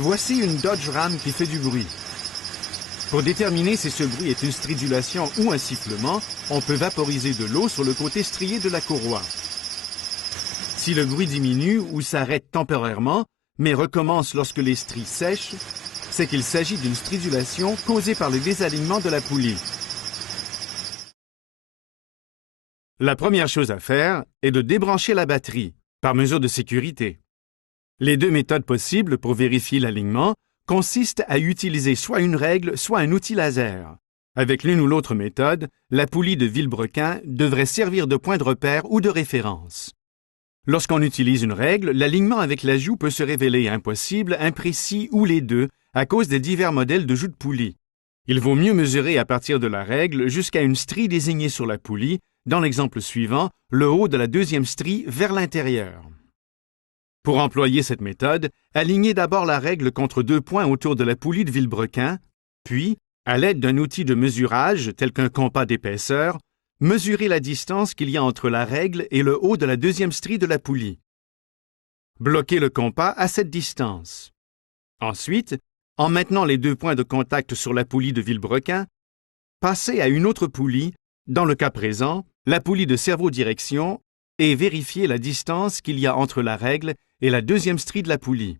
Voici une Dodge Ram qui fait du bruit. Pour déterminer si ce bruit est une stridulation ou un sifflement, on peut vaporiser de l'eau sur le côté strié de la courroie. Si le bruit diminue ou s'arrête temporairement, mais recommence lorsque les stries sèchent, c'est qu'il s'agit d'une stridulation causée par le désalignement de la poulie. La première chose à faire est de débrancher la batterie, par mesure de sécurité. Les deux méthodes possibles pour vérifier l'alignement consistent à utiliser soit une règle, soit un outil laser. Avec l'une ou l'autre méthode, la poulie de Vilebrequin devrait servir de point de repère ou de référence. Lorsqu'on utilise une règle, l'alignement avec la joue peut se révéler impossible, imprécis ou les deux à cause des divers modèles de joues de poulie. Il vaut mieux mesurer à partir de la règle jusqu'à une strie désignée sur la poulie, dans l'exemple suivant, le haut de la deuxième strie vers l'intérieur. Pour employer cette méthode, alignez d'abord la règle contre deux points autour de la poulie de Vilebrequin, puis, à l'aide d'un outil de mesurage tel qu'un compas d'épaisseur, mesurez la distance qu'il y a entre la règle et le haut de la deuxième strie de la poulie. Bloquez le compas à cette distance. Ensuite, en maintenant les deux points de contact sur la poulie de Vilebrequin, passez à une autre poulie, dans le cas présent, la poulie de cerveau-direction, et vérifiez la distance qu'il y a entre la règle et la deuxième strie de la poulie.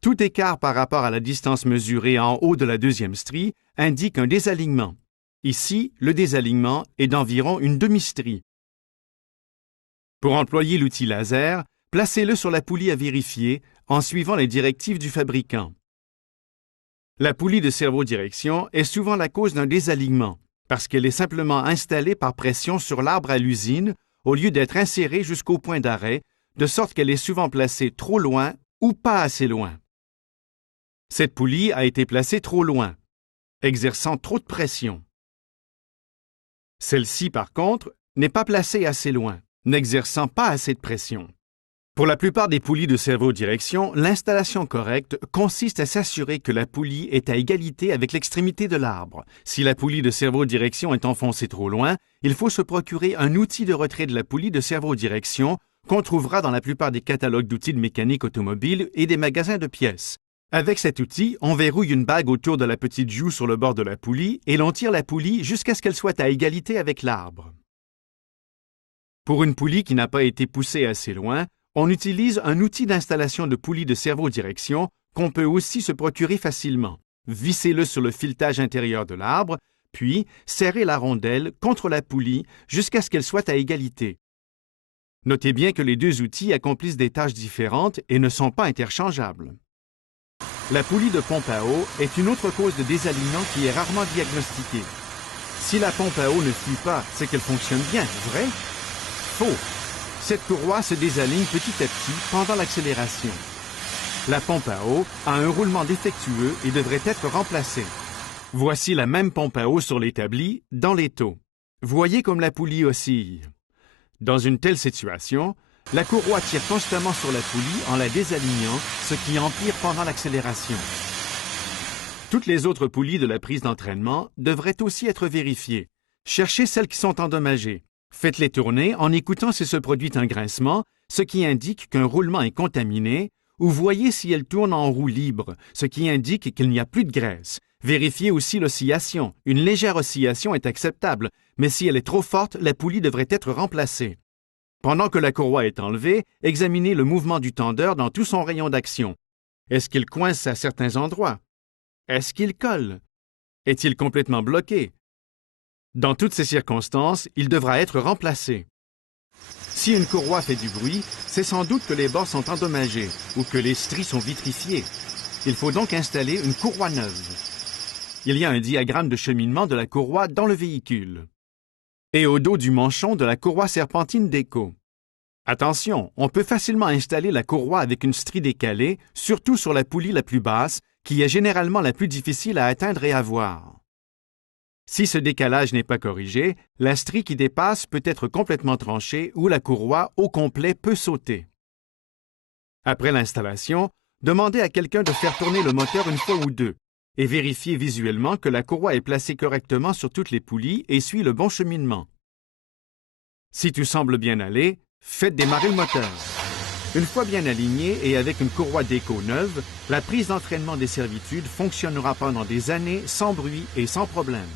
Tout écart par rapport à la distance mesurée en haut de la deuxième strie indique un désalignement. Ici, le désalignement est d'environ une demi-strie. Pour employer l'outil laser, placez-le sur la poulie à vérifier en suivant les directives du fabricant. La poulie de cerveau-direction est souvent la cause d'un désalignement, parce qu'elle est simplement installée par pression sur l'arbre à l'usine au lieu d'être insérée jusqu'au point d'arrêt, de sorte qu'elle est souvent placée trop loin ou pas assez loin. Cette poulie a été placée trop loin, exerçant trop de pression. Celle-ci, par contre, n'est pas placée assez loin, n'exerçant pas assez de pression. Pour la plupart des poulies de cerveau-direction, l'installation correcte consiste à s'assurer que la poulie est à égalité avec l'extrémité de l'arbre. Si la poulie de cerveau-direction est enfoncée trop loin, il faut se procurer un outil de retrait de la poulie de cerveau-direction qu'on trouvera dans la plupart des catalogues d'outils de mécanique automobile et des magasins de pièces. Avec cet outil, on verrouille une bague autour de la petite joue sur le bord de la poulie et l'on tire la poulie jusqu'à ce qu'elle soit à égalité avec l'arbre. Pour une poulie qui n'a pas été poussée assez loin, on utilise un outil d'installation de poulie de cerveau-direction qu'on peut aussi se procurer facilement. Vissez-le sur le filetage intérieur de l'arbre, puis serrez la rondelle contre la poulie jusqu'à ce qu'elle soit à égalité. Notez bien que les deux outils accomplissent des tâches différentes et ne sont pas interchangeables. La poulie de pompe à eau est une autre cause de désalignement qui est rarement diagnostiquée. Si la pompe à eau ne fuit pas, c'est qu'elle fonctionne bien, vrai? Faux. Cette courroie se désaligne petit à petit pendant l'accélération. La pompe à eau a un roulement défectueux et devrait être remplacée. Voici la même pompe à eau sur l'établi, dans l'étau. Voyez comme la poulie oscille. Dans une telle situation, la courroie tire constamment sur la poulie en la désalignant, ce qui empire pendant l'accélération. Toutes les autres poulies de la prise d'entraînement devraient aussi être vérifiées. Cherchez celles qui sont endommagées. Faites-les tourner en écoutant si se produit un grincement, ce qui indique qu'un roulement est contaminé, ou voyez si elles tournent en roue libre, ce qui indique qu'il n'y a plus de graisse. Vérifiez aussi l'oscillation. Une légère oscillation est acceptable, mais si elle est trop forte, la poulie devrait être remplacée. Pendant que la courroie est enlevée, examinez le mouvement du tendeur dans tout son rayon d'action. Est-ce qu'il coince à certains endroits? Est-ce qu'il colle? Est-il complètement bloqué? Dans toutes ces circonstances, il devra être remplacé. Si une courroie fait du bruit, c'est sans doute que les bords sont endommagés ou que les stries sont vitrifiées. Il faut donc installer une courroie neuve. Il y a un diagramme de cheminement de la courroie dans le véhicule. Et au dos du manchon de la courroie serpentine d'écho. Attention, on peut facilement installer la courroie avec une strie décalée, surtout sur la poulie la plus basse, qui est généralement la plus difficile à atteindre et à voir. Si ce décalage n'est pas corrigé, la strie qui dépasse peut être complètement tranchée ou la courroie au complet peut sauter. Après l'installation, demandez à quelqu'un de faire tourner le moteur une fois ou deux et vérifiez visuellement que la courroie est placée correctement sur toutes les poulies et suit le bon cheminement. Si tout semble bien aller, faites démarrer le moteur. Une fois bien alignée et avec une courroie d'écho neuve, la prise d'entraînement des servitudes fonctionnera pendant des années sans bruit et sans problème.